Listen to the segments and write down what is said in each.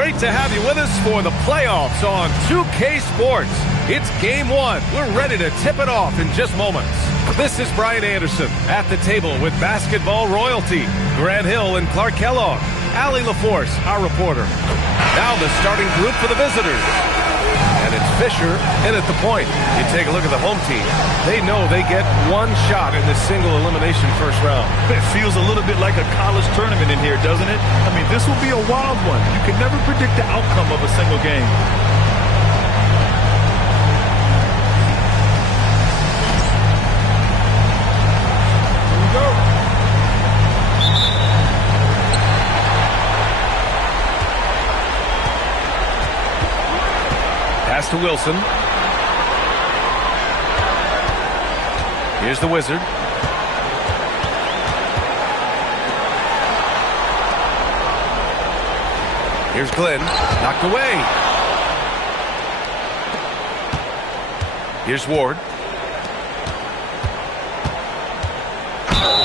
Great to have you with us for the playoffs on 2K Sports. It's game one. We're ready to tip it off in just moments. This is Brian Anderson at the table with basketball royalty, Grant Hill and Clark Kellogg, Allie LaForce, our reporter. Now the starting group for the visitors. And it's Fisher in at the point. You take a look at the home team. They know they get one shot in this single elimination first round. It feels a little bit like a college tournament in here, doesn't it? I mean, this will be a wild one. You can never predict the outcome of a single game. Here we go. Pass to Wilson. Here's the Wizard. Here's Glenn. Knocked away. Here's Ward.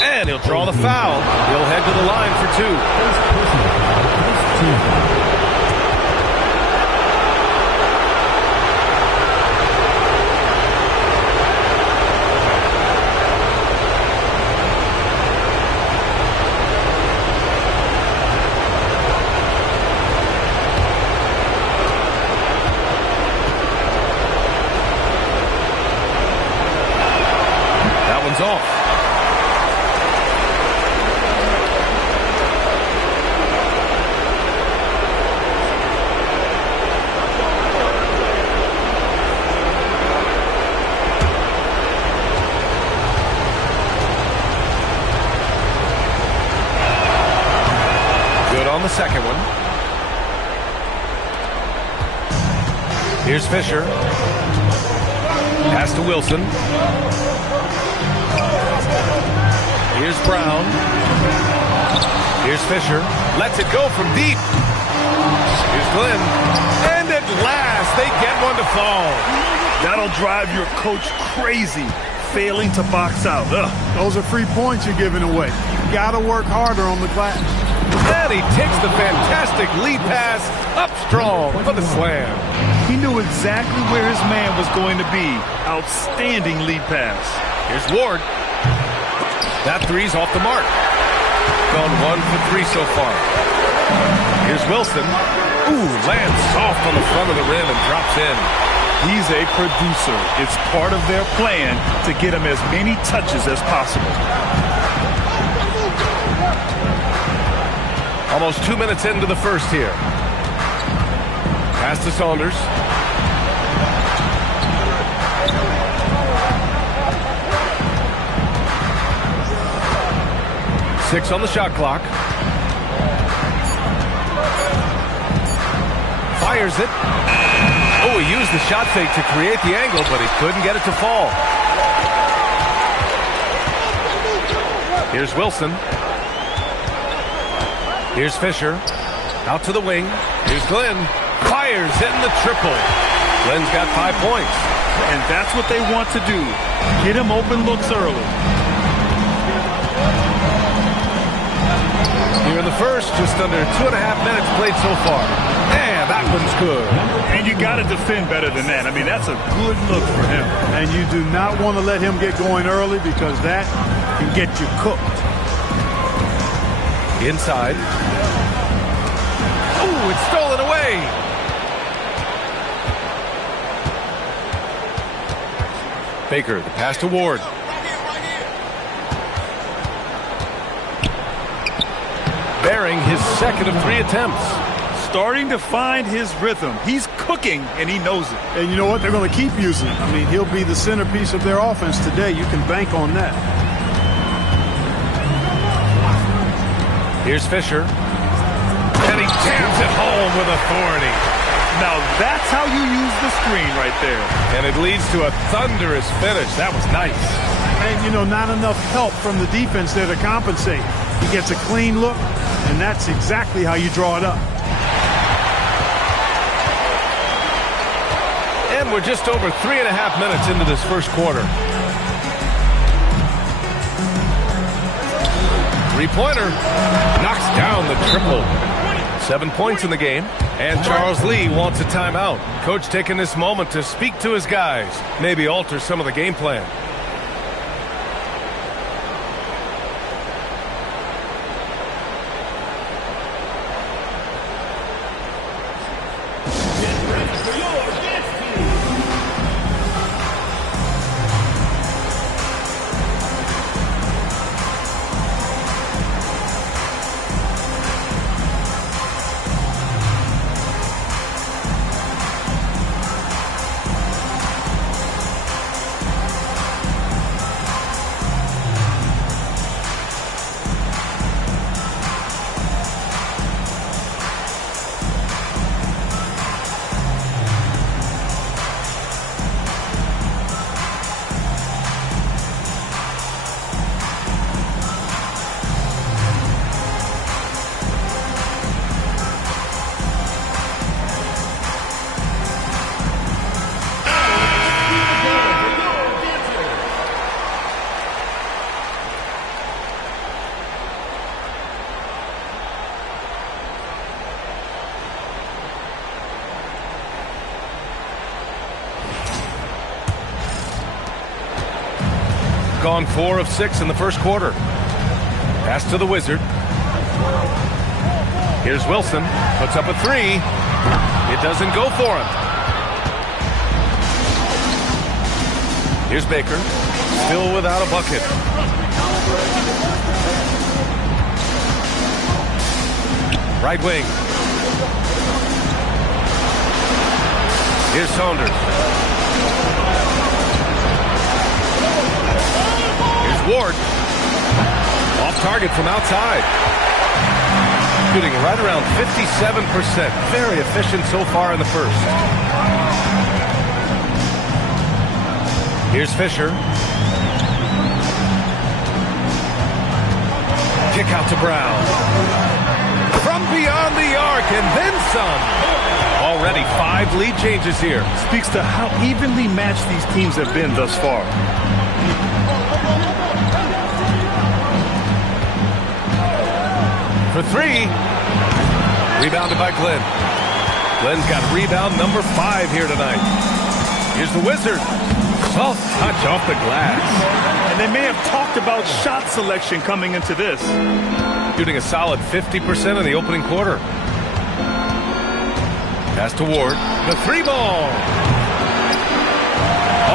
And he'll draw the foul. He'll head to the line for two. Off. Good on the second one. Here's Fisher. Pass to Wilson. Here's Brown. Here's Fisher. Lets it go from deep. Here's Glenn. And at last, they get one to fall. That'll drive your coach crazy, failing to box out. Ugh. Those are free points you're giving away. You got to work harder on the glass. And he takes the fantastic lead pass up strong for the slam. He knew exactly where his man was going to be. Outstanding lead pass. Here's Ward. That three's off the mark. Gone 1 for 3 so far. Here's Wilson. Ooh, lands soft on the front of the rim and drops in. He's a producer. It's part of their plan to get him as many touches as possible. Almost 2 minutes into the first here. Pass to Saunders. Six on the shot clock. Fires it. Oh, he used the shot fake to create the angle, but he couldn't get it to fall. Here's Wilson. Here's Fisher. Out to the wing. Here's Glenn. Fires, hitting the triple. Glenn's got 5 points. And that's what they want to do. Get him open looks early. Here in the first, just under 2.5 minutes played so far. And that one's good. And you got to defend better than that. I mean, that's a good look for him. And you do not want to let him get going early because that can get you cooked. Inside. Ooh, it's stolen away. Baker, the pass to Ward. Bearing his second of 3 attempts. Starting to find his rhythm. He's cooking, and he knows it. And you know what? They're going to keep using him. I mean, he'll be the centerpiece of their offense today. You can bank on that. Here's Fisher. And he jams it home with authority. Now that's how you use the screen right there. And it leads to a thunderous finish. That was nice. And, you know, not enough help from the defense there to compensate. He gets a clean look, and that's exactly how you draw it up. And we're just over 3.5 minutes into this first quarter. Three-pointer knocks down the triple. 7 points in the game. And Charles Lee wants a timeout. Coach taking this moment to speak to his guys. Maybe alter some of the game plan. Gone 4 of 6 in the first quarter. Pass to the Wizard. Here's Wilson. Puts up a 3. It doesn't go for him. Here's Baker. Still without a bucket. Right wing. Here's Saunders. Ward. Off target from outside. Shooting right around 57%. Very efficient so far in the first. Here's Fisher. Kick out to Brown. From beyond the arc and then some. Already 5 lead changes here. Speaks to how evenly matched these teams have been thus far. For 3. Rebounded by Glenn. Glenn's got rebound number 5 here tonight. Here's the Wizard. Soft touch off the glass. And they may have talked about shot selection coming into this. Shooting a solid 50% in the opening quarter. Pass to Ward. The 3 ball.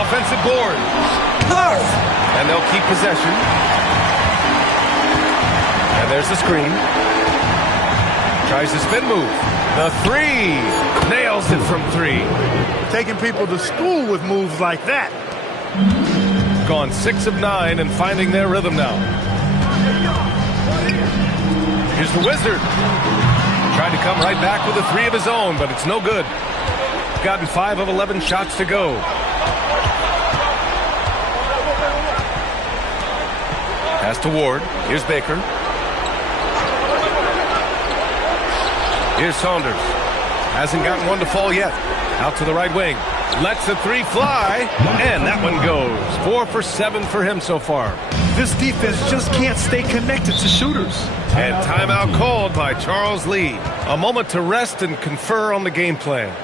Offensive board. And they'll keep possession. And there's the screen. Tries the spin move. The 3. Nails it from 3. Taking people to school with moves like that. Gone 6 of 9 and finding their rhythm now. Here's the Wizard. Tried to come right back with a 3 of his own, but it's no good. Gotten 5 of 11 shots to go. Pass to Ward. Here's Baker. Here's Saunders. Hasn't gotten one to fall yet. Out to the right wing. Lets a 3 fly. And that one goes. 4 for 7 for him so far. This defense just can't stay connected to shooters. And timeout called by Charles Lee. A moment to rest and confer on the game plan.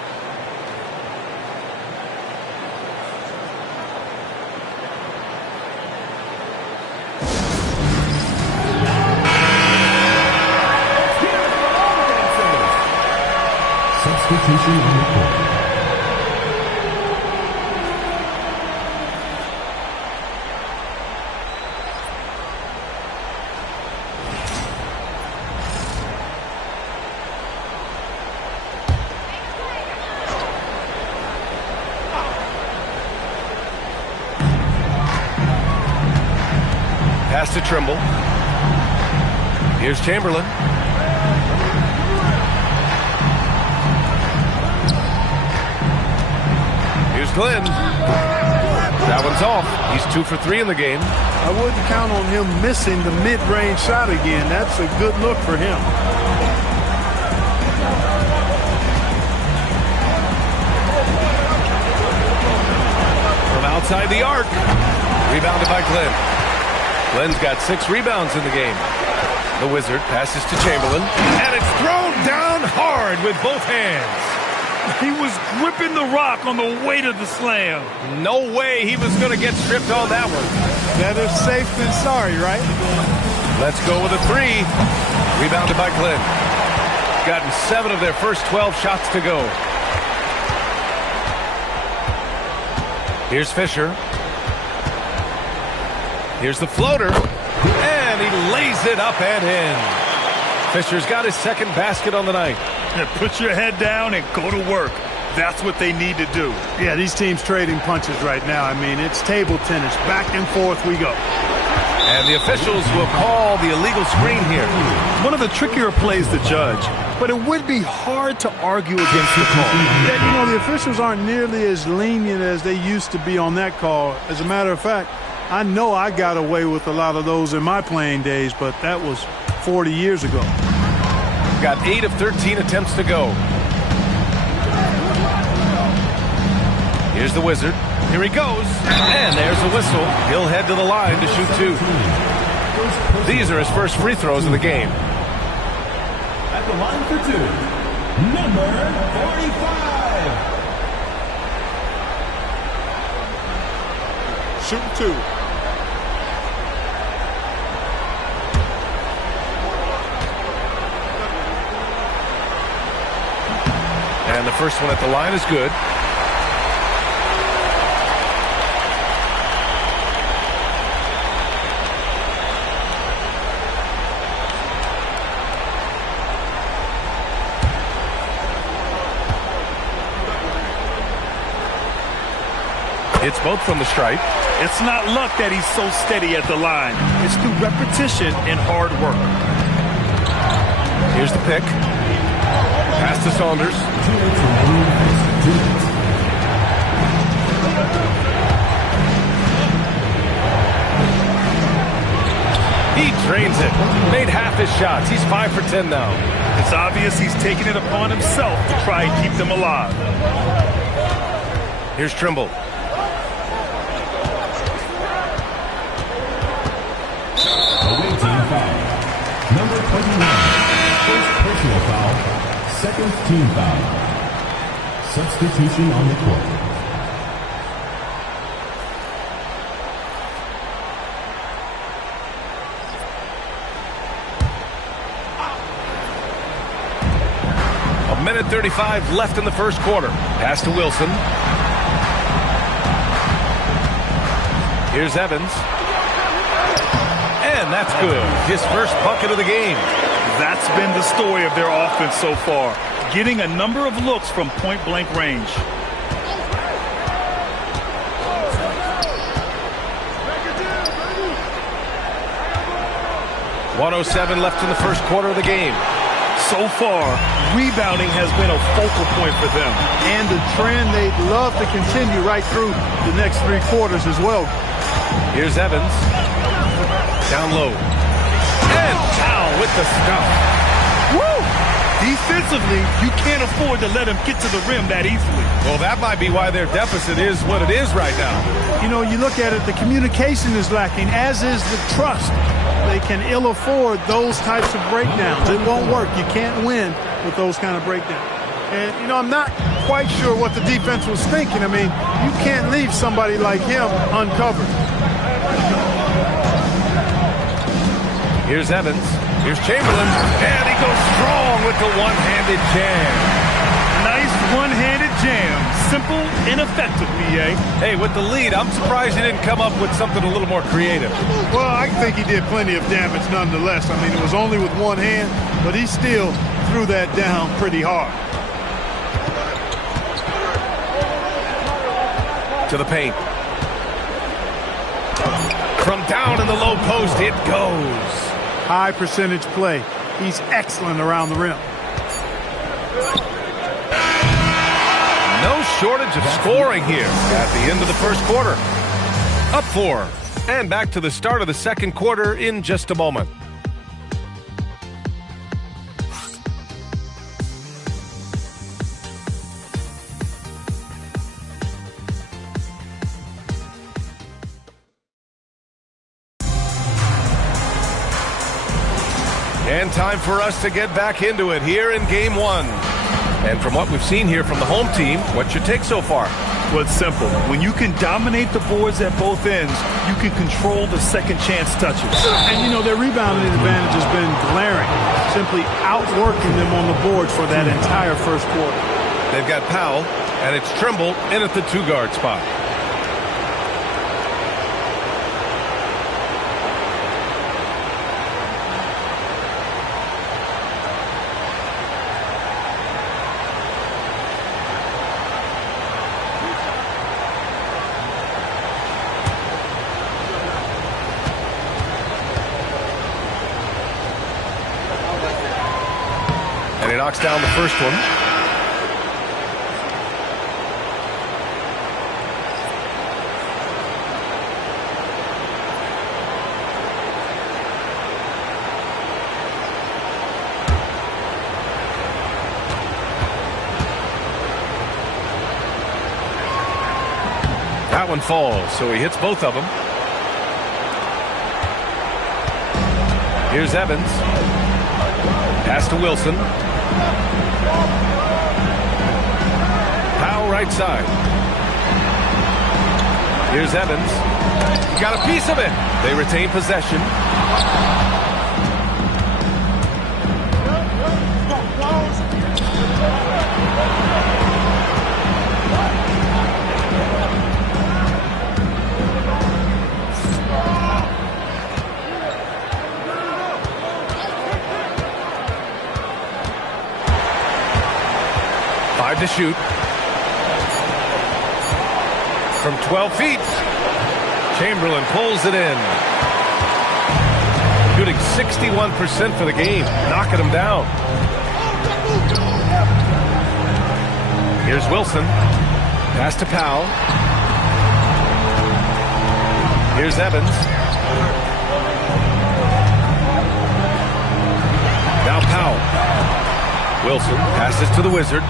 Substitution on the court. Pass to Trimble. Here's Chamberlain. Here's Glenn. That one's off. He's 2 for 3 in the game. I wouldn't count on him missing the mid-range shot again. That's a good look for him. From outside the arc. Rebounded by Glenn. Glenn's got 6 rebounds in the game. The Wizard passes to Chamberlain, and it's thrown down hard with both hands. He was gripping the rock on the weight of the slam. No way he was going to get stripped on that one. Better safe than sorry, right? Let's go with a 3. Rebounded by Glenn. Gotten 7 of their first 12 shots to go. Here's Fisher. Here's the floater. And he lays it up and in. Fisher's got his second basket on the night. Yeah, put your head down and go to work. That's what they need to do. Yeah, these teams trading punches right now. I mean, it's table tennis. Back and forth we go. And the officials will call the illegal screen here. One of the trickier plays to judge, but it would be hard to argue against the call. Yeah, you know, the officials aren't nearly as lenient as they used to be on that call. As a matter of fact, I know I got away with a lot of those in my playing days, but that was 40 years ago. Got 8 of 13 attempts to go. Here's the Wizard. Here he goes. And there's a whistle. He'll head to the line to shoot 2. These are his first free throws of the game. At the line for 2, number 45. Shooting 2. And the first one at the line is good. It's both from the stripe. It's not luck that he's so steady at the line. It's through repetition and hard work. Here's the pick. Pass to Saunders. He drains it. Made half his shots. He's 5 for 10 now. It's obvious he's taking it upon himself to try and keep them alive. Here's Trimble. Away team foul. Number 29. First personal foul. Second team foul. Substitution on the court. A minute 35 left in the first quarter. Pass to Wilson. Here's Evans. And that's good. His first bucket of the game. That's been the story of their offense so far. Getting a number of looks from point-blank range. .107 left in the first quarter of the game. So far, rebounding has been a focal point for them. And the trend they'd love to continue right through the next 3 quarters as well. Here's Evans. Down low. And down with the stuff. Woo! Defensively, you can't afford to let him get to the rim that easily. Well, that might be why their deficit is what it is right now. You know, you look at it, the communication is lacking, as is the trust. They can ill afford those types of breakdowns. It won't work. You can't win with those kind of breakdowns. And, you know, I'm not quite sure what the defense was thinking. I mean, you can't leave somebody like him uncovered. Here's Evans. Here's Chamberlain. And he goes strong with the one-handed jam. Nice one-handed jam. Simple and effective, B.A. Hey, with the lead, I'm surprised he didn't come up with something a little more creative. Well, I think he did plenty of damage nonetheless. I mean, it was only with one hand, but he still threw that down pretty hard. To the paint. From down in the low post, it goes. High percentage play. He's excellent around the rim. No shortage of scoring here at the end of the first quarter. Up 4. And back to the start of the second quarter in just a moment. And time for us to get back into it here in Game 1. And from what we've seen here from the home team, what's your take so far? Well, it's simple. When you can dominate the boards at both ends, you can control the second chance touches. And, you know, their rebounding advantage has been glaring, simply outworking them on the boards for that entire first quarter. They've got Powell, and it's Trimble in at the 2-guard spot. And he knocks down the first one. That one falls, so he hits both of them. Here's Evans. Pass to Wilson. Powell right side. Here's Evans. Got a piece of it. They retain possession. To shoot from 12 feet. Chamberlain pulls it in. Shooting 61% for the game, knocking him down. Here's Wilson. Pass to Powell. Here's Evans. Now Powell. Wilson passes to the Wizard.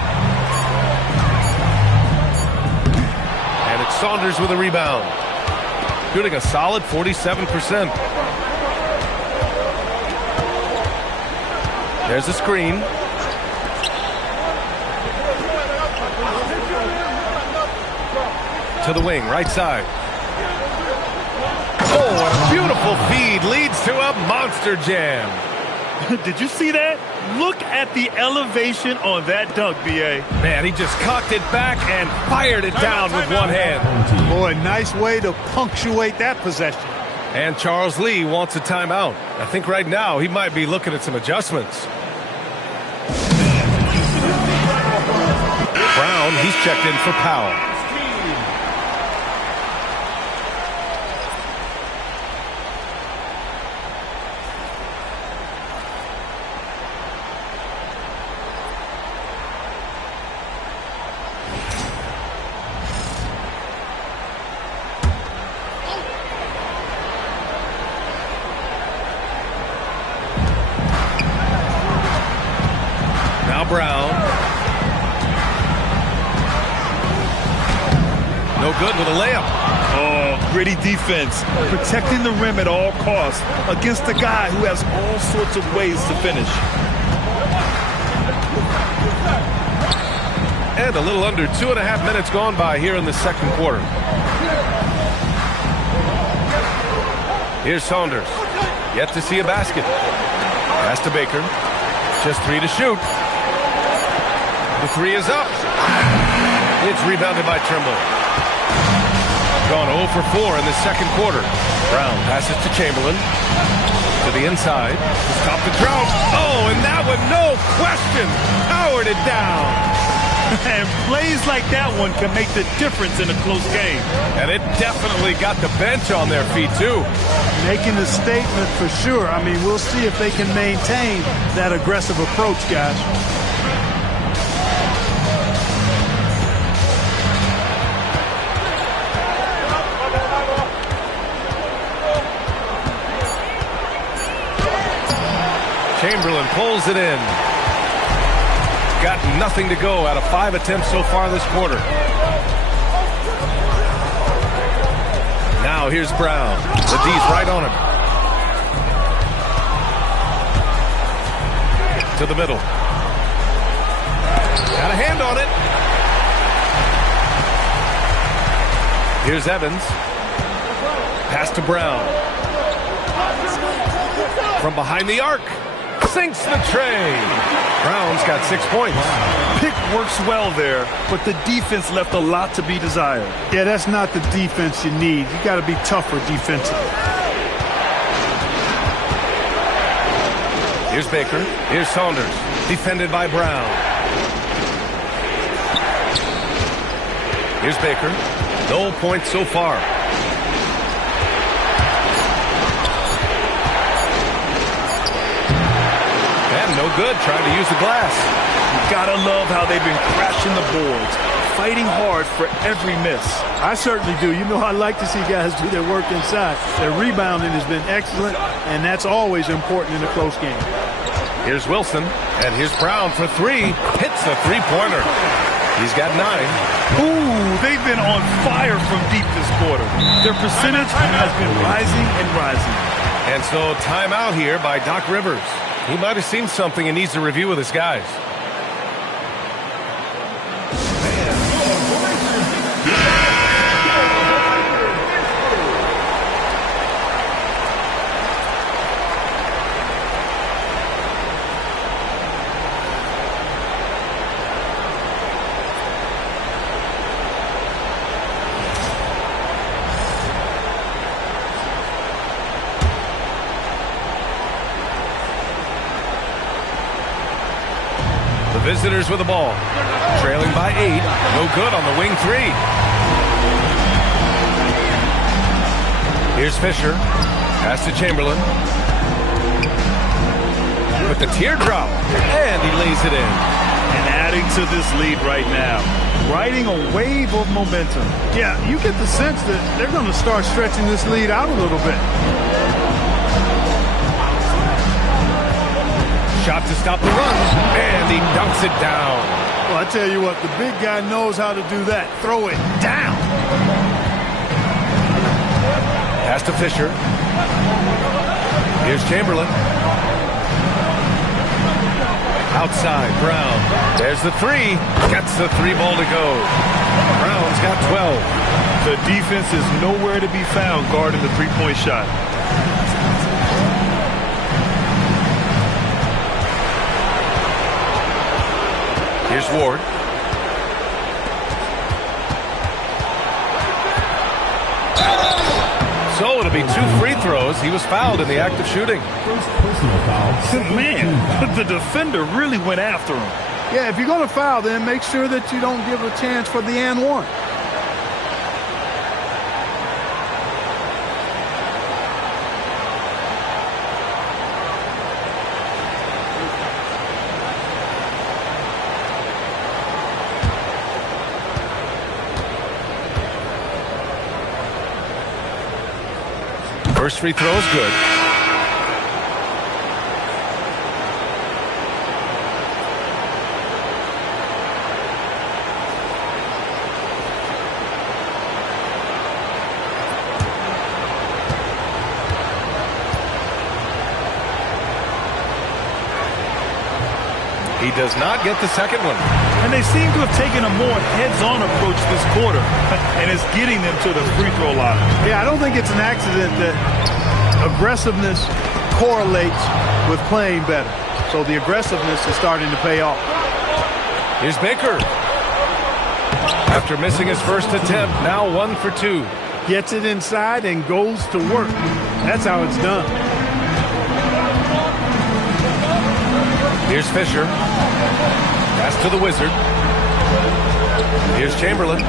Saunders with a rebound. Shooting a solid 47%. There's a screen. To the wing, right side. Oh, and a beautiful feed leads to a monster jam. Did you see that? Look at the elevation on that dunk, B.A. Man, he just cocked it back and fired it down with one hand. Boy, nice way to punctuate that possession. And Charles Lee wants a timeout. I think right now he might be looking at some adjustments. Brown, he's checked in for Powell. Brown. No good with a layup. Oh, gritty defense. Protecting the rim at all costs against a guy who has all sorts of ways to finish. And a little under 2.5 minutes gone by here in the second quarter. Here's Saunders. Yet to see a basket. Pass to Baker. Just 3 to shoot. The 3 is up. It's rebounded by Trimble. Gone 0 for 4 in the second quarter. Brown passes to Chamberlain. To the inside. To stop the drought. Oh, and that one, no question, powered it down. And plays like that one can make the difference in a close game. And it definitely got the bench on their feet, too. Making a statement for sure. I mean, we'll see if they can maintain that aggressive approach, guys. Chamberlain pulls it in. Got nothing to go out of 5 attempts so far this quarter. Now here's Brown. The D's right on him. To the middle. Got a hand on it. Here's Evans. Pass to Brown. From behind the arc. Sinks the tray. Brown's got 6 points. Pick works well there, but the defense left a lot to be desired. Yeah, that's not the defense you need. You got to be tougher defensively. Here's Baker. Here's Saunders. Defended by Brown. Here's Baker. No points so far. And no good trying to use the glass. You gotta love how they've been crashing the boards, fighting hard for every miss. I certainly do. You know, I like to see guys do their work inside. Their rebounding has been excellent, and that's always important in a close game. Here's Wilson, and here's Brown for 3. Hits a three-pointer. He's got 9. Ooh, they've been on fire from deep this quarter. Their percentage has been rising and rising. And so timeout here by Doc Rivers. He might have seen something and needs to review with his guys. Visitors with the ball. Trailing by 8. No good on the wing 3. Here's Fisher. Pass to Chamberlain. With the teardrop. And he lays it in. And adding to this lead right now. Riding a wave of momentum. Yeah, you get the sense that they're going to start stretching this lead out a little bit. Shot to stop the run, and he dunks it down. Well, I tell you what, the big guy knows how to do that. Throw it down. Pass to Fisher. Here's Chamberlain. Outside, Brown. There's the 3. Gets the 3 ball to go. Brown's got 12. The defense is nowhere to be found guarding the three-point shot. Here's Ward. So it'll be 2 free throws. He was fouled in the act of shooting. First personal foul. Man, the defender really went after him. Yeah, if you're going to foul, then make sure that you don't give a chance for the and one. First free throw is good. He does not get the second one. And they seem to have taken a more heads-on approach this quarter, and it's getting them to the free throw line. Yeah, I don't think it's an accident that aggressiveness correlates with playing better. So the aggressiveness is starting to pay off. Here's Baker. After missing his first attempt, now 1 for 2. Gets it inside and goes to work. That's how it's done. Here's Fisher. Pass to the Wizard. Here's Chamberlain.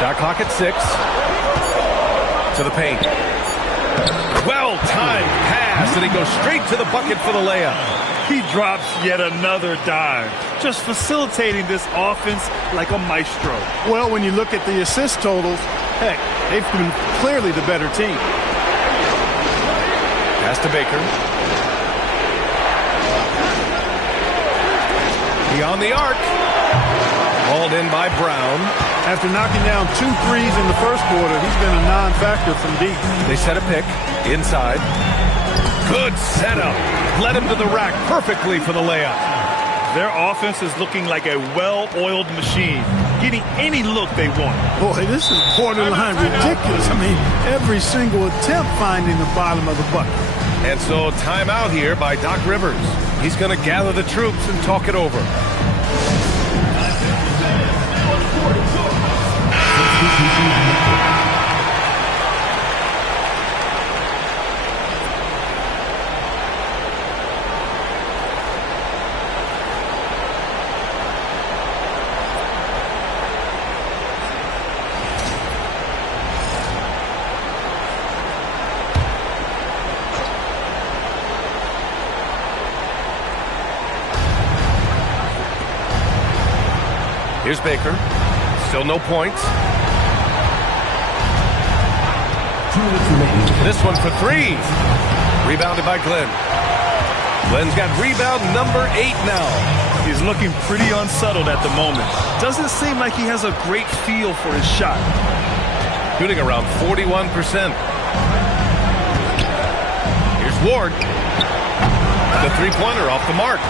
Shot clock at 6. To the paint. Well-timed pass, and he goes straight to the bucket for the layup. He drops yet another dive, just facilitating this offense like a maestro. Well, when you look at the assist totals, heck, they've been clearly the better team. Pass to Baker. Beyond the arc. Hauled in by Brown. After knocking down 2 threes in the first quarter, he's been a non-factor from deep. They set a pick inside. Good setup. Led him to the rack perfectly for the layup. Their offense is looking like a well-oiled machine, getting any look they want. Boy, this is borderline ridiculous. I mean, every single attempt finding the bottom of the bucket. And so timeout here by Doc Rivers. He's going to gather the troops and talk it over. Here's Baker. Still no points. This one for 3. Rebounded by Glenn. Glenn's got rebound number 8 now. He's looking pretty unsettled at the moment. Doesn't seem like he has a great feel for his shot. Shooting around 41%. Here's Ward. The three-pointer off the mark.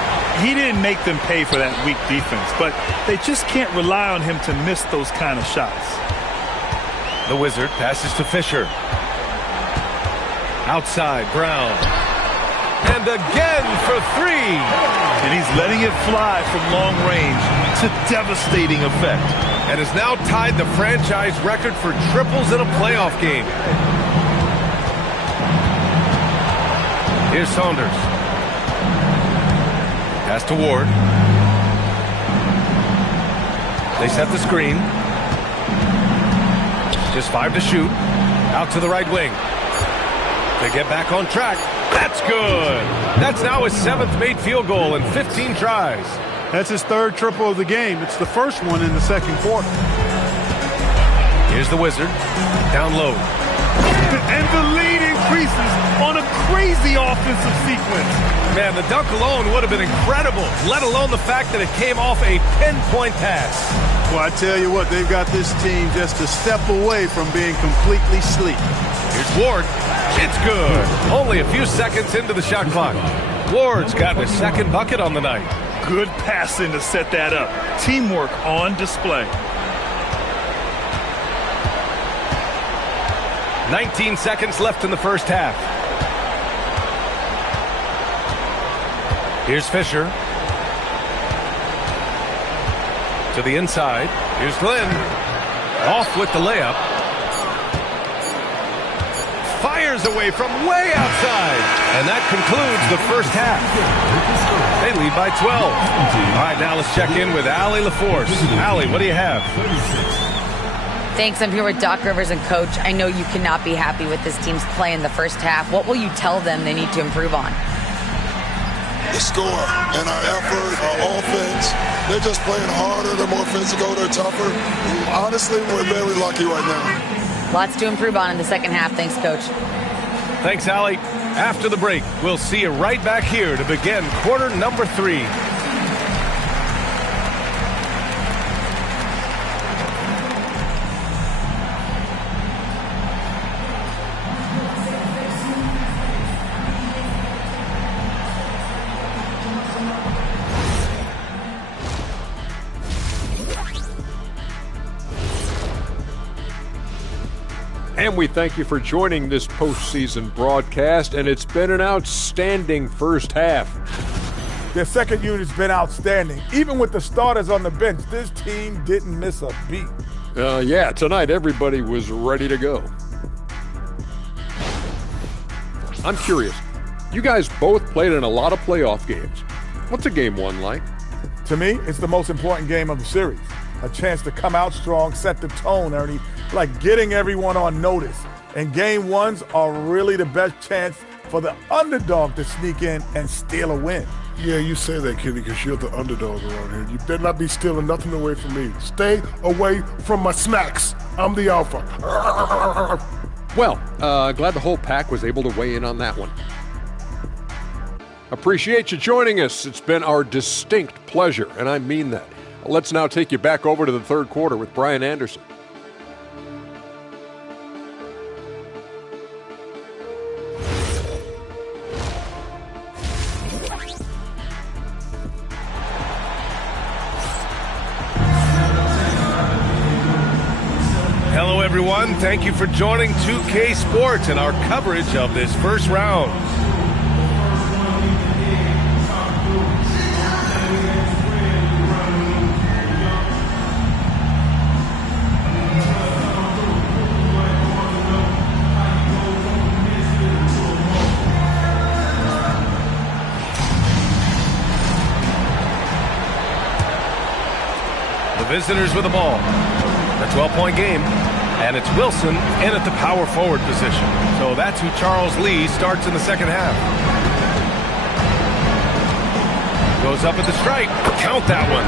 He didn't make them pay for that weak defense, but they just can't rely on him to miss those kind of shots. The Wizard passes to Fisher. Outside, Brown. And again for 3. And he's letting it fly from long range to devastating effect. And has now tied the franchise record for triples in a playoff game. Here's Saunders. Pass to Ward. They set the screen. Just 5 to shoot. Out to the right wing. They get back on track. That's good. That's now his 7th made field goal in 15 tries. That's his 3rd triple of the game. It's the first one in the second quarter. Here's the Wizard. Down low. And the lead increases on a crazy offensive sequence. Man, the dunk alone would have been incredible, let alone the fact that it came off a pinpoint pass. Well, I tell you what, they've got this team just a step away from being completely sleep. Here's Ward. It's good. Only a few seconds into the shot clock. Ward's got his 2nd bucket on the night. Good passing to set that up. Teamwork on display. 19 seconds left in the first half. Here's Fisher. To the inside. Here's Glenn. Off with the layup. Fires away from way outside. And that concludes the first half. They lead by 12. All right, now let's check in with Allie LaForce. Allie, what do you have? Thanks. I'm here with Doc Rivers and Coach. I know you cannot be happy with this team's play in the first half. What will you tell them they need to improve on? The score and our effort, our offense. They're just playing harder. They're more physical. They're tougher. Honestly, we're very lucky right now. Lots to improve on in the second half. Thanks, Coach. Thanks, Allie. After the break, we'll see you right back here to begin quarter number 3. And we thank you for joining this postseason broadcast, and it's been an outstanding first half. Their second unit's been outstanding. Even with the starters on the bench, this team didn't miss a beat. Yeah, tonight everybody was ready to go. I'm curious, you guys both played in a lot of playoff games. What's a game 1 like? To me, it's the most important game of the series. A chance to come out strong, set the tone, Ernie, like getting everyone on notice. And game 1s are really the best chance for the underdog to sneak in and steal a win. Yeah, you say that, Kenny, because you're the underdog around here. You better not be stealing nothing away from me. Stay away from my snacks. I'm the alpha. Well, glad the whole pack was able to weigh in on that one. Appreciate you joining us. It's been our distinct pleasure, and I mean that. Let's now take you back over to the third quarter with Brian Anderson. Hello, everyone. Thank you for joining 2K Sports and our coverage of this first round. The visitors with the ball. A 12-point game. And it's Wilson in at the power forward position. So that's who Charles Lee starts in the second half. Goes up at the strike. Count that one.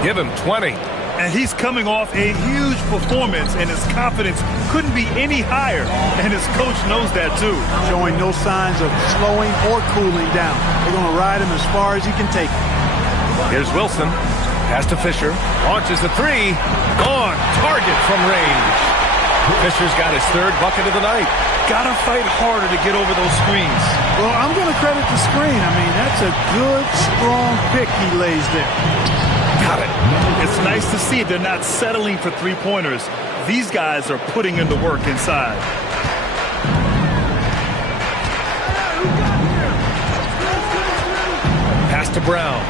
Give him 20. And he's coming off a huge performance, and his confidence couldn't be any higher. And his coach knows that, too. Showing no signs of slowing or cooling down. They're going to ride him as far as he can take him. Here's Wilson. Pass to Fisher. Launches a three. On target from range. Fisher's got his third bucket of the night. Got to fight harder to get over those screens. Well, I'm going to credit the screen. I mean, that's a good, strong pick he lays there. Got it. It's nice to see they're not settling for three-pointers. These guys are putting in the work inside. Pass to Brown.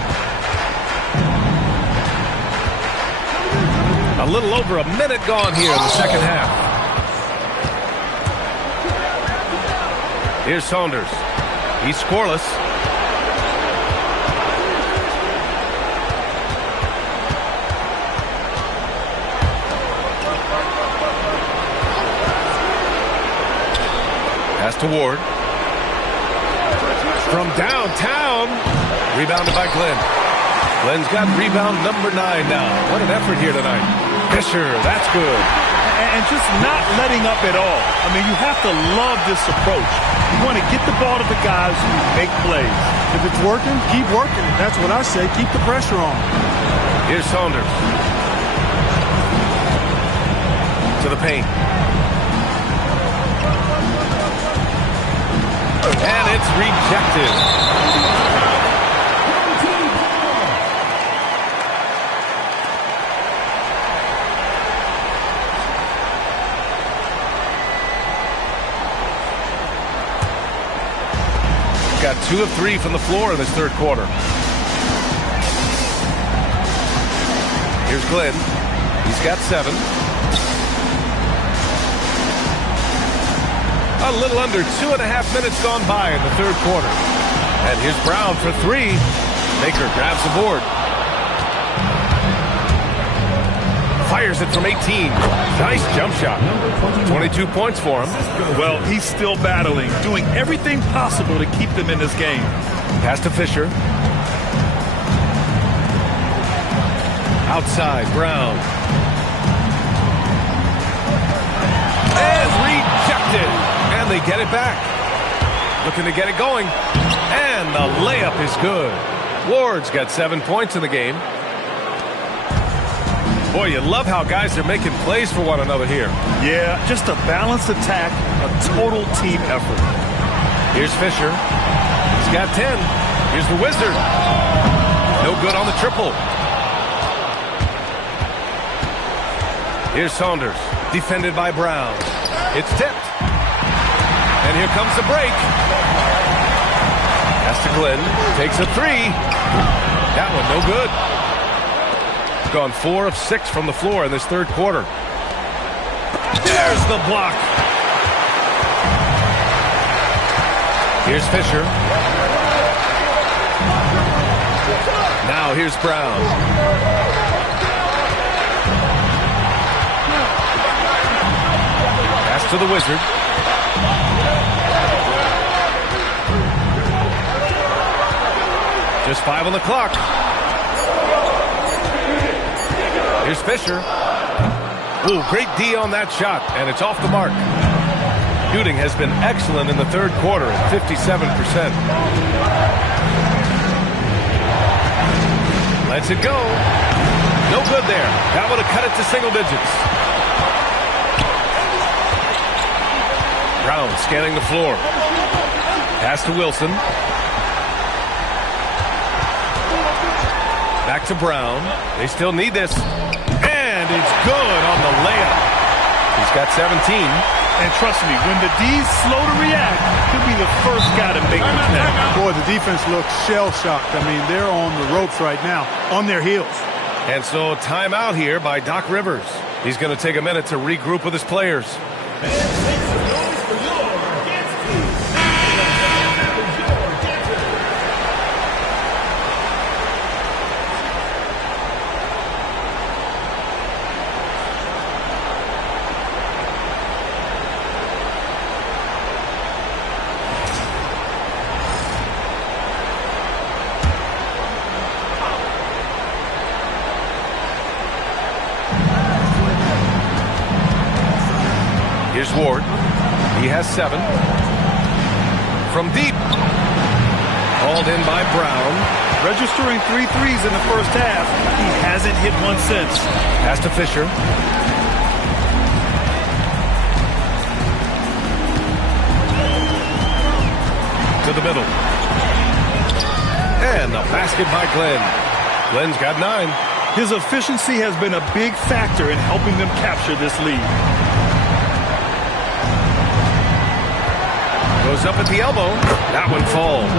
A little over a minute gone here in the second half. Here's Saunders. He's scoreless. Pass to Ward. From downtown. Rebounded by Glenn. Glenn's got rebound number 9 now. What an effort here tonight. Fisher, that's good. And just not letting up at all. I mean, you have to love this approach. You want to get the ball to the guys who make plays. If it's working, keep working it. That's what I say. Keep the pressure on. Here's Saunders. To the paint. And it's rejected. Got 2 of 3 from the floor in this third quarter. Here's Glenn. He's got 7. A little under 2.5 minutes gone by in the third quarter. And here's Brown for 3. Baker grabs the board. Fires it from 18. Nice jump shot. 22 points for him. Well, he's still battling, doing everything possible to keep them in this game. Pass to Fisher. Outside, Brown. And rejected. And they get it back. Looking to get it going. And the layup is good. Ward's got 7 points in the game. Boy, you love how guys are making plays for one another here. Yeah, just a balanced attack, a total team effort. Here's Fisher. He's got 10. Here's the Wizard. No good on the triple. Here's Saunders. Defended by Brown. It's tipped. And here comes the break. Pass to Glenn. Takes a 3. That one no good. Gone 4 of 6 from the floor in this third quarter. There's the block. Here's Fisher. Now here's Brown. Pass to the Wizard. Just 5 on the clock. Here's Fisher. Ooh, great D on that shot, and it's off the mark. Shooting has been excellent in the third quarter at 57%. Lets it go. No good there. That would have cut it to single digits. Brown scanning the floor. Pass to Wilson. Back to Brown. They still need this. And it's good on the layup. He's got 17. And trust me, when the D's slow to react, he'll be the first guy to make the connect. Boy, the defense looks shell-shocked. I mean, they're on the ropes right now, on their heels. And so timeout here by Doc Rivers. He's going to take a minute to regroup with his players. Here's Ward. He has 7. From deep. Called in by Brown. Registering 3 threes in the first half. He hasn't hit one since. Pass to Fisher. To the middle. And the basket by Glenn. Glenn's got 9. His efficiency has been a big factor in helping them capture this lead. Goes up at the elbow. That one falls.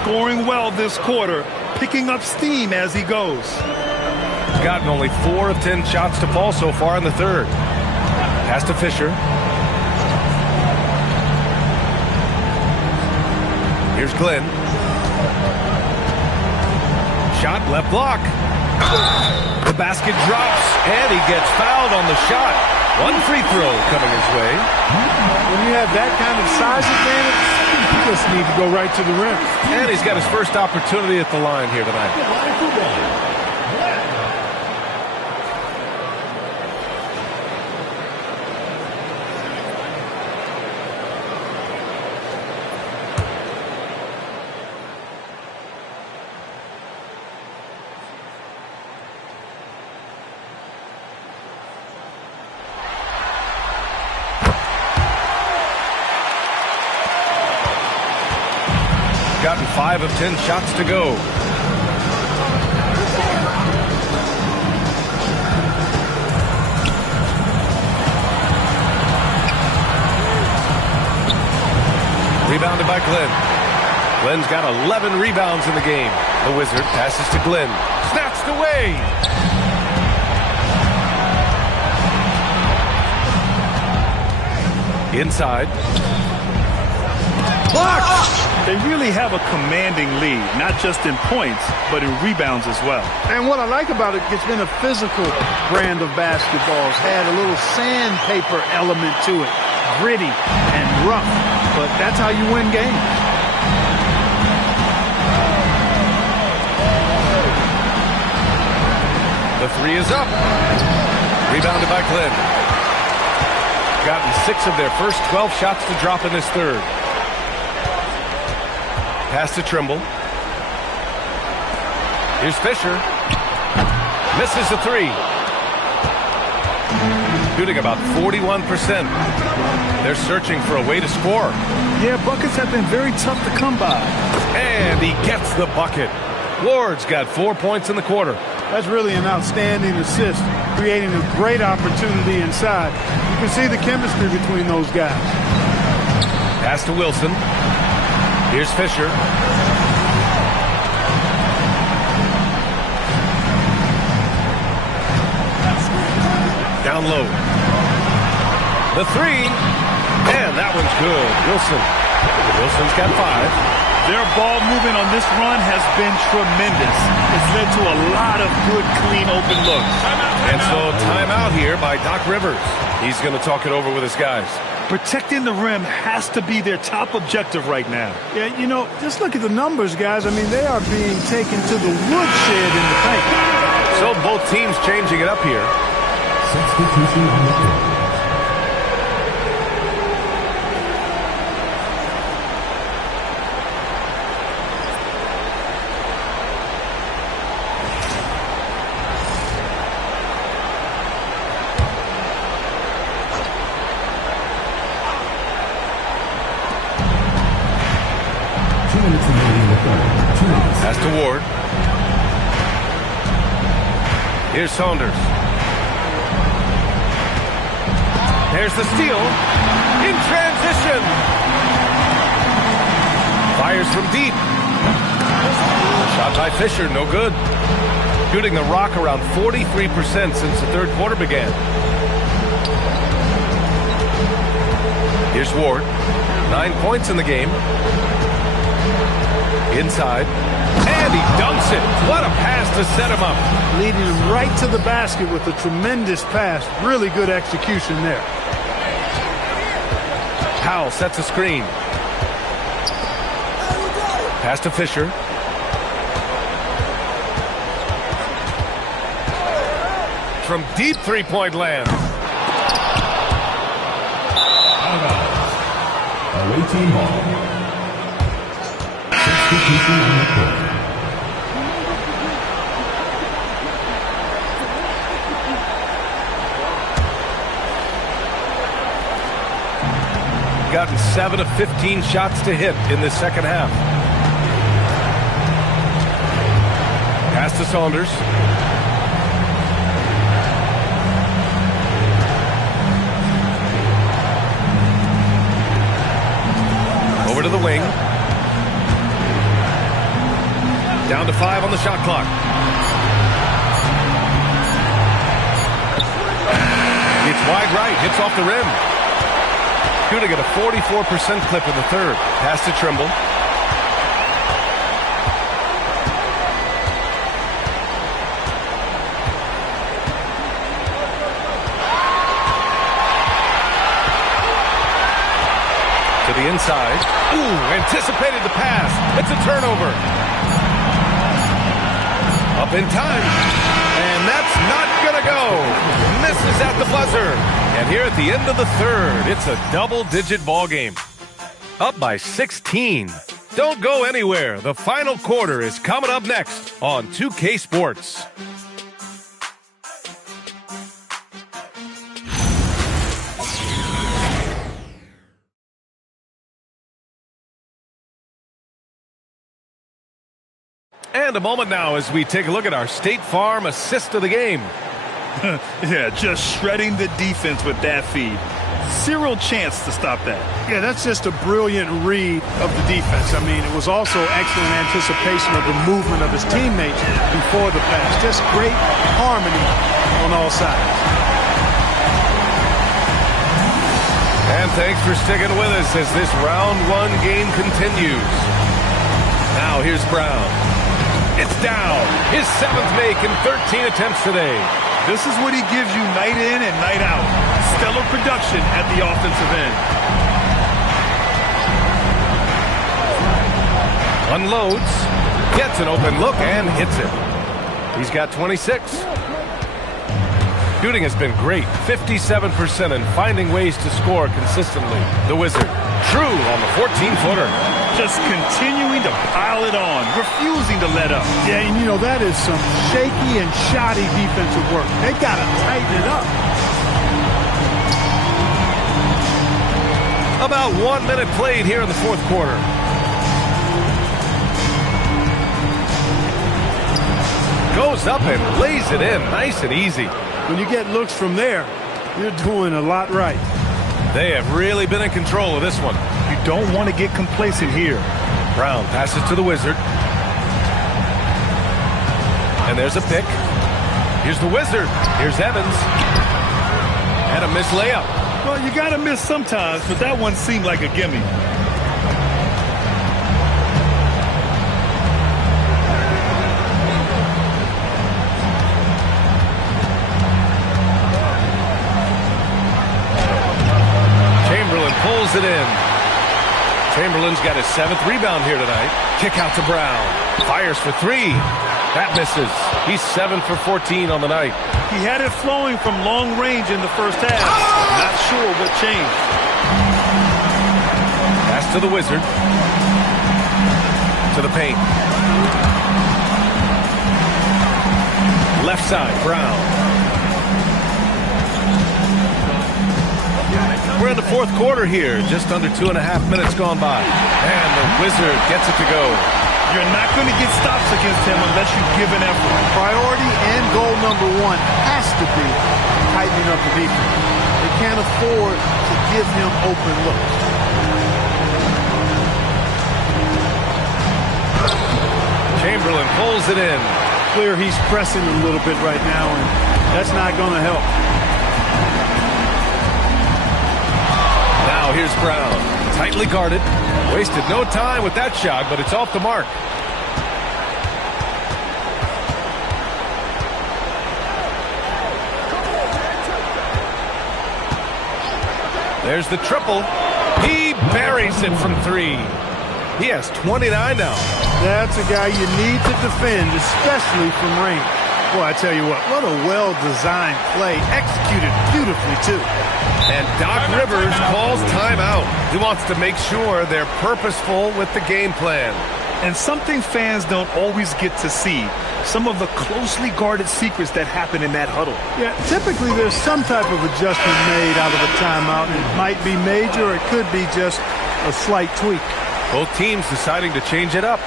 Scoring well this quarter, picking up steam as he goes. Gotten only 4 of 10 shots to fall so far in the third. Pass to Fisher. Here's Glenn. Shot, left block. The basket drops, and he gets fouled on the shot. 1 free throw coming his way. When you have that kind of size advantage, you just need to go right to the rim. And he's got his first opportunity at the line here tonight. Gotten 5 of 10 shots to go. Rebounded by Glenn. Glenn's got 11 rebounds in the game. The Wizard passes to Glenn. Snatched away. Inside. Blocked. They really have a commanding lead, not just in points, but in rebounds as well. And what I like about it, it's been a physical brand of basketball. It's had a little sandpaper element to it. Gritty and rough, but that's how you win games. The 3 is up. Rebounded by Glenn. Gotten 6 of their first 12 shots to drop in this third. Pass to Trimble. Here's Fisher. Misses the 3. Shooting about 41%. They're searching for a way to score. Yeah, buckets have been very tough to come by. And he gets the bucket. Ward's got 4 points in the quarter. That's really an outstanding assist, creating a great opportunity inside. You can see the chemistry between those guys. Pass to Wilson. Here's Fisher. Down low. The 3. And that one's good. Wilson's got 5. Their ball movement on this run has been tremendous. It's led to a lot of good, clean, open looks. And so timeout here by Doc Rivers. He's going to talk it over with his guys. Protecting the rim has to be their top objective right now. Yeah, you know, just look at the numbers, guys. I mean, they are being taken to the woodshed in the paint. So both teams changing it up here. Substitution on the court. minutes remaining in the third. 2 minutes. Pass to Ward. Here's Saunders. There's the steal. In transition. Fires from deep. Shot by Fisher, no good. Shooting the rock around 43% since the third quarter began. Here's Ward. 9 points in the game. Inside. And he dunks it. What a pass to set him up. Leading him right to the basket with a tremendous pass. Really good execution there. Powell sets a screen. Pass to Fisher. From deep three-point land. Away team ball. 6:52 on the court. Gotten 7 of 15 shots to hit in the second half. Pass to Saunders. Over to the wing. Down to 5 on the shot clock. It's wide right. Hits off the rim. Shooting at a 44% clip in the third. Pass to Trimble. To the inside. Ooh, anticipated the pass. It's a turnover. Up in time. And that's not going to go. Misses at the buzzer. And here at the end of the third, it's a double-digit ball game. Up by 16. Don't go anywhere. The final quarter is coming up next on 2K Sports. And a moment now as we take a look at our State Farm assist of the game. Yeah, just shredding the defense with that feed. Zero chance to stop that. Yeah, that's just a brilliant read of the defense. I mean, it was also excellent anticipation of the movement of his teammates before the pass. Just great harmony on all sides. And thanks for sticking with us as this round one game continues. Now here's Brown. It's down. His 7th make in 13 attempts today. This is what he gives you night in and night out. Stellar production at the offensive end. Unloads, gets an open look, and hits it. He's got 26. Shooting has been great, 57%, and finding ways to score consistently. The Wizard, true on the 14-footer. Just continuing to pile it on, refusing to let up. Yeah, and you know, that is some shaky and shoddy defensive work. They got to tighten it up. About 1 minute played here in the fourth quarter. Goes up and lays it in, nice and easy. When you get looks from there, you're doing a lot right. They have really been in control of this one. You don't want to get complacent here. Brown passes to the Wizard. And there's a pick. Here's the Wizard. Here's Evans. And a missed layup. Well, you got to miss sometimes, but that one seemed like a gimme. Pulls it in. Chamberlain's got his 7th rebound here tonight. Kick out to Brown. Fires for 3. That misses. He's 7 for 14 on the night. He had it flowing from long range in the first half. Not sure what changed. Pass to the Wizard. To the paint. Left side, Brown. We're in the fourth quarter here. Just under 2.5 minutes gone by. And the Wizard gets it to go. You're not going to get stops against him unless you give an effort. Priority and goal number one has to be tightening up the defense. They can't afford to give him open looks. Chamberlain pulls it in. Clear he's pressing a little bit right now, and that's not going to help. Now here's Brown. Tightly guarded. Wasted no time with that shot, but it's off the mark. There's the triple. He buries it from three. He has 29 now. That's a guy you need to defend, especially from range. Boy, I tell you what a well-designed play, executed beautifully, too. And Doc Rivers calls timeout. He wants to make sure they're purposeful with the game plan. And something fans don't always get to see, some of the closely guarded secrets that happen in that huddle. Yeah, typically there's some type of adjustment made out of a timeout. It might be major, or it could be just a slight tweak. Both teams deciding to change it up.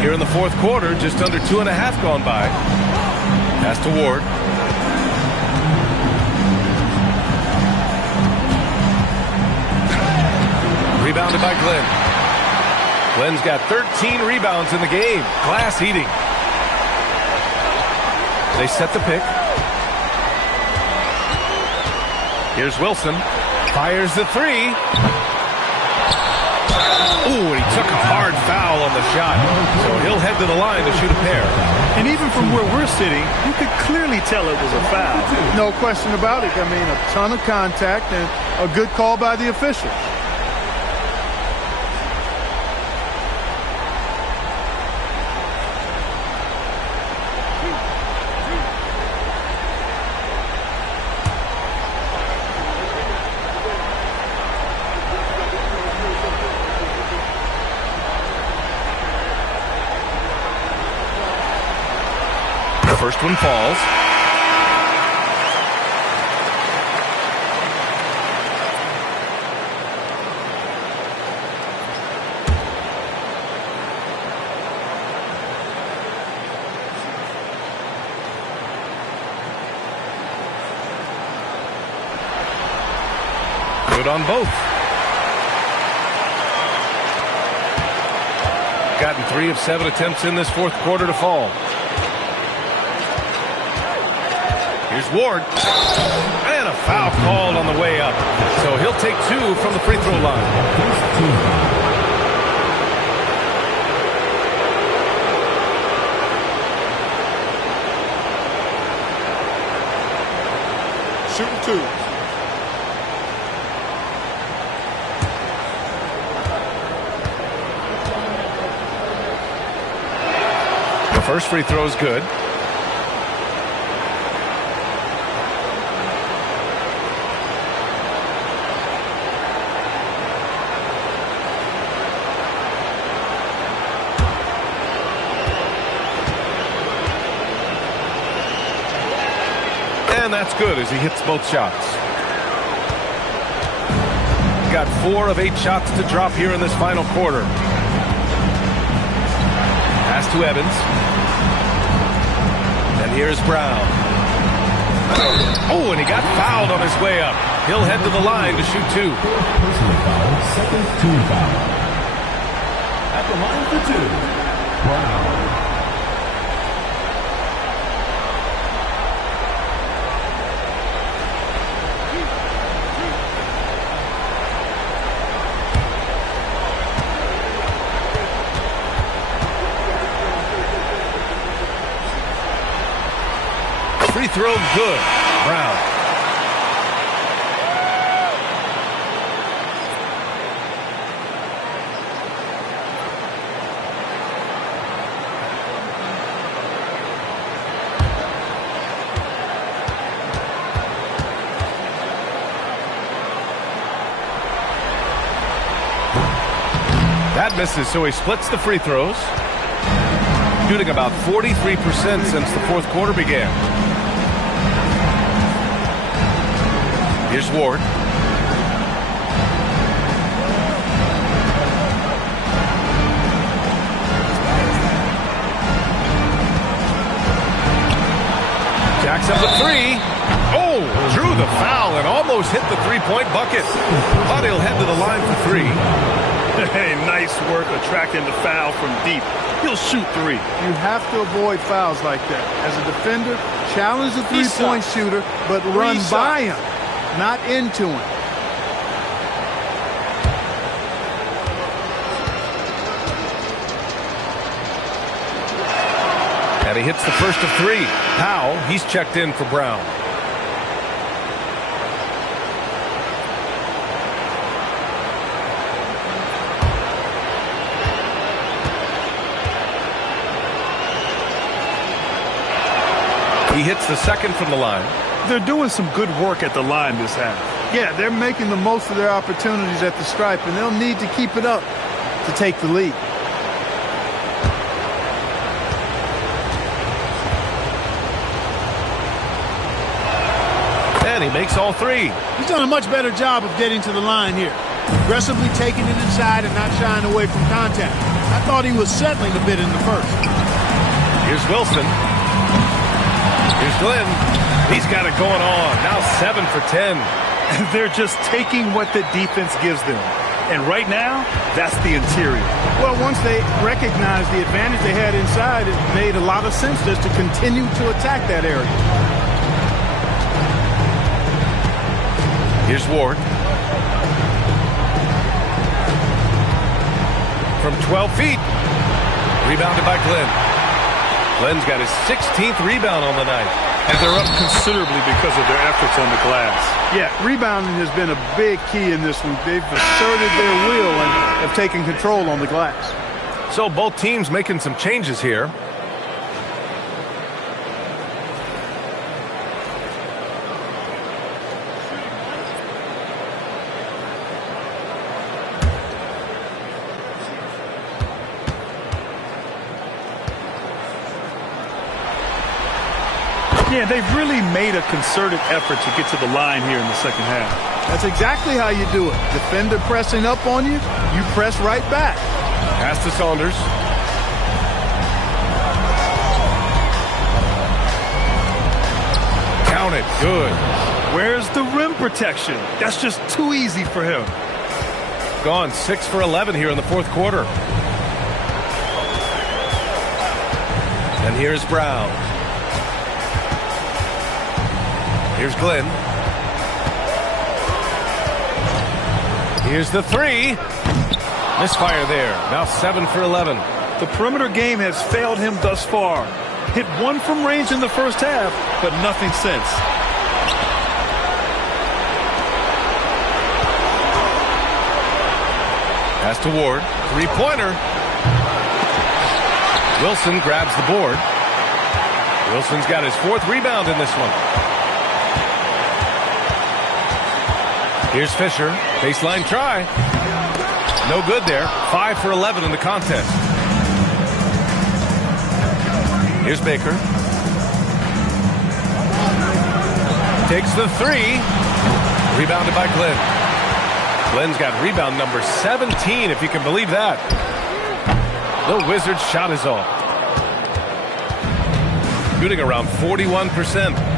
Here in the fourth quarter, just under 2.5 gone by. Pass to Ward. Rebounded by Glenn. Glenn's got 13 rebounds in the game. Glass eating. They set the pick. Here's Wilson. Fires the three. Ooh, and he took a hard foul on the shot. So he'll head to the line to shoot a pair. And even from where we're sitting, you could clearly tell it was a foul. No question about it. I mean, a ton of contact and a good call by the officials. First one falls. Good on both. Gotten 3 of 7 attempts in this fourth quarter to fall. Here's Ward. And a foul called on the way up. So he'll take 2 from the free throw line. Shooting 2. The first free throw is good. And that's good as he hits both shots. Got 4 of 8 shots to drop here in this final quarter. Pass to Evans. And here's Brown. Oh, and he got fouled on his way up. He'll head to the line to shoot 2. Personal foul, second team foul. At the line for 2, Brown. Free throw good. Brown. That misses, so he splits the free throws. Shooting about 43% since the fourth quarter began. Here's Ward. Jacks up the three. Oh, drew the foul and almost hit the three-point bucket. But he'll head to the line for three. Hey, nice work attracting the foul from deep. He'll shoot three. You have to avoid fouls like that. As a defender, challenge the three-point shooter, but run by him, not into him. And he hits the first of three. Powell, he's checked in for Brown. He hits the second from the line. They're doing some good work at the line this half. Yeah, they're making the most of their opportunities at the stripe, and they'll need to keep it up to take the lead. And he makes all three. He's done a much better job of getting to the line here. Aggressively taking it inside and not shying away from contact. I thought he was settling a bit in the first. Here's Wilson. Here's Glenn. He's got it going on. Now 7 for 10. And they're just taking what the defense gives them. And right now, that's the interior. Well, once they recognized the advantage they had inside, it made a lot of sense just to continue to attack that area. Here's Ward. From 12 feet. Rebounded by Glenn. Glenn's got his 16th rebound on the night. And they're up considerably because of their efforts on the glass. Yeah, rebounding has been a big key in this one. They've asserted their will and have taken control on the glass. So both teams making some changes here. Yeah, they've really made a concerted effort to get to the line here in the second half. That's exactly how you do it. Defender pressing up on you, you press right back. Pass to Saunders. Count it. Good. Where's the rim protection? That's just too easy for him. Gone 6 for 11 here in the fourth quarter. And here's Brown. Here's Glenn. Here's the three. Misfire there. Now 7 for 11. The perimeter game has failed him thus far. Hit one from range in the first half, but nothing since. Pass to Ward. Three-pointer. Wilson grabs the board. Wilson's got his 4th rebound in this one. Here's Fisher. Baseline try. No good there. 5 for 11 in the contest. Here's Baker. Takes the three. Rebounded by Glenn. Glenn's got rebound number 17, if you can believe that. The Wizards' shot is off. Shooting around 41%.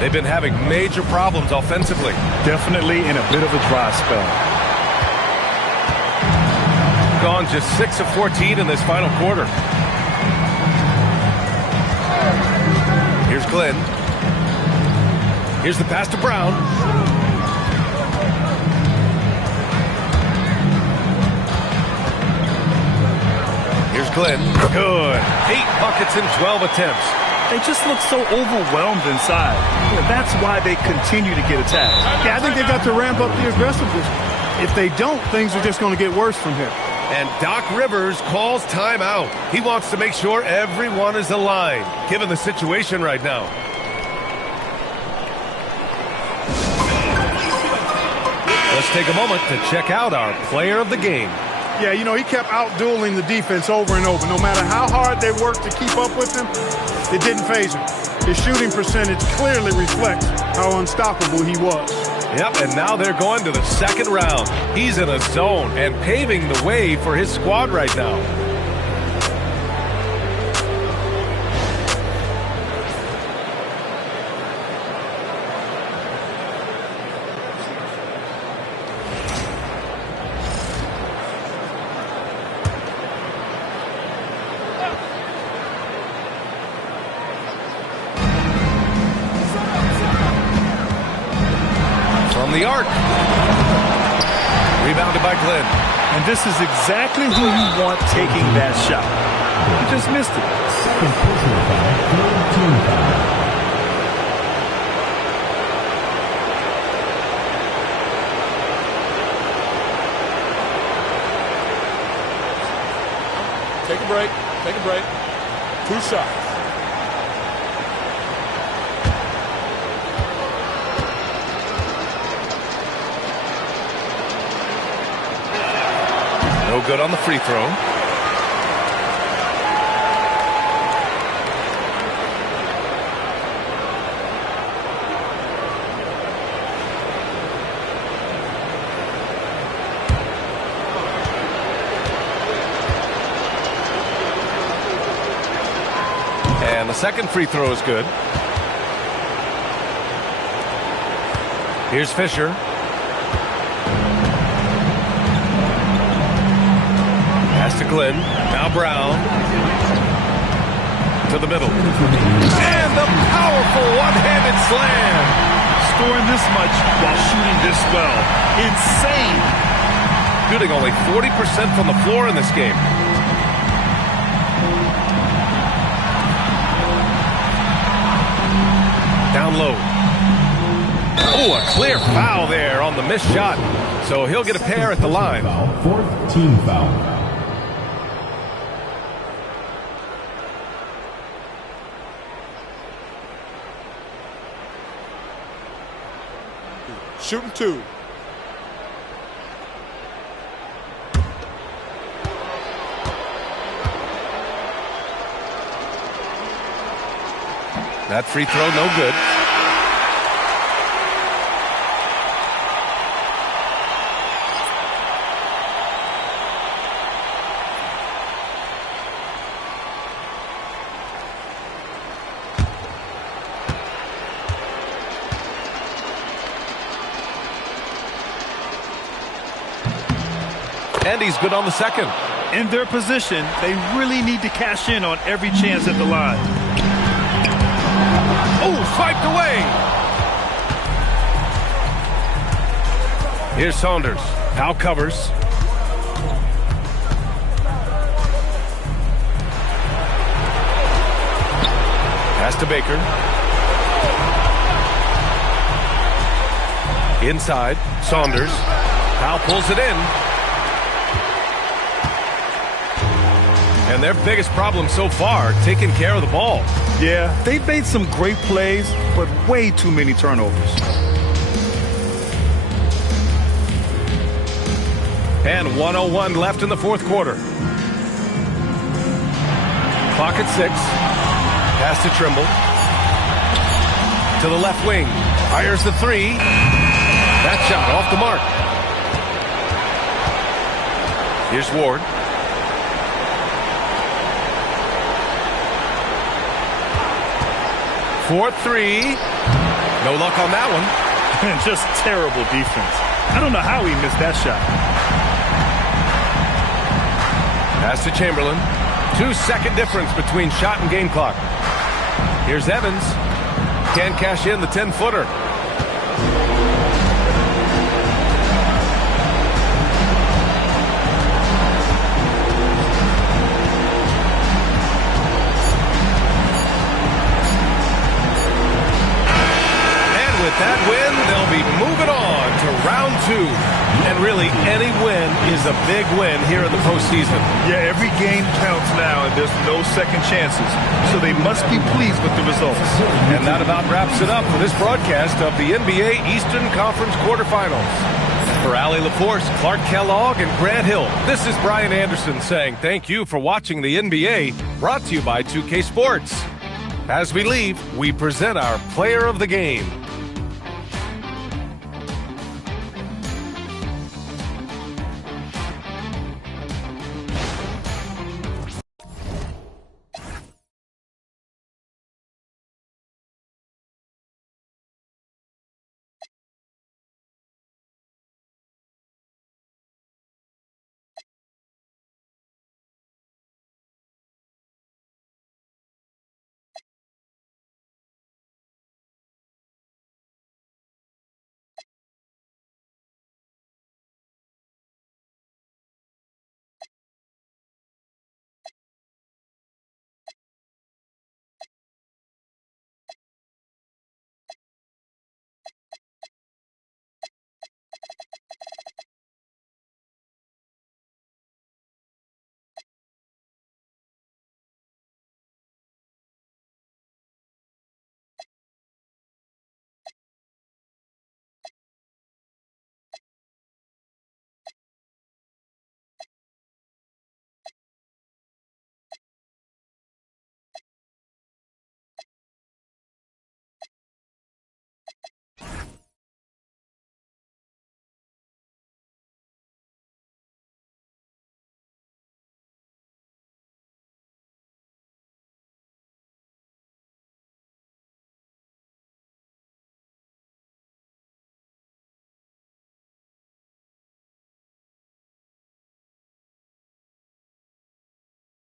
They've been having major problems offensively. Definitely in a bit of a dry spell. Gone just 6 of 14 in this final quarter. Here's Glenn. Here's the pass to Brown. Here's Glenn. Good. 8 buckets in 12 attempts. They just look so overwhelmed inside. That's why they continue to get attacked. Yeah, I think they've got to ramp up the aggressiveness. If they don't, things are just going to get worse from here. And Doc Rivers calls timeout. He wants to make sure everyone is aligned, given the situation right now. Let's take a moment to check out our player of the game. Yeah, you know, he kept out-dueling the defense over and over. No matter how hard they worked to keep up with him, it didn't faze him. His shooting percentage clearly reflects how unstoppable he was. Yep, and now they're going to the second round. He's in a zone and paving the way for his squad right now. From the arc. Rebounded by Glenn. And this is exactly who you want taking that shot. He just missed it. Second personal foul, third team foul. Take a break. Take a break. 2 shots. No good on the free throw. And the second free throw is good. Here's Fisher. Pass to Glenn. Now Brown. To the middle. And the powerful one-handed slam. Scoring this much while shooting this well. Insane. Shooting only 40% from the floor in this game. Down low. Oh, a clear foul there on the missed shot. So he'll get a pair at the line. Fourth team foul. Shooting 2. That free throw, no good. And he's good on the second. In their position, they really need to cash in on every chance at the line. Oh, swiped away. Here's Saunders. Now covers. Pass to Baker. Inside. Saunders. Powell pulls it in. And their biggest problem so far, taking care of the ball. Yeah, they've made some great plays, but way too many turnovers. And 1:01 left in the fourth quarter. Clock at 6. Pass to Trimble. To the left wing. Fires the 3. That shot off the mark. Here's Ward. For 3. No luck on that one. Just terrible defense. I don't know how he missed that shot. Pass to Chamberlain. 2-second difference between shot and game clock. Here's Evans. Can't cash in the 10-footer. With that win, they'll be moving on to round 2. And really, any win is a big win here in the postseason. Yeah, every game counts now, and there's no second chances. So they must be pleased with the results. And that about wraps it up for this broadcast of the NBA Eastern Conference quarterfinals. For Allie LaForce, Clark Kellogg, and Grant Hill, this is Brian Anderson saying thank you for watching the NBA, brought to you by 2K Sports. As we leave, we present our player of the game.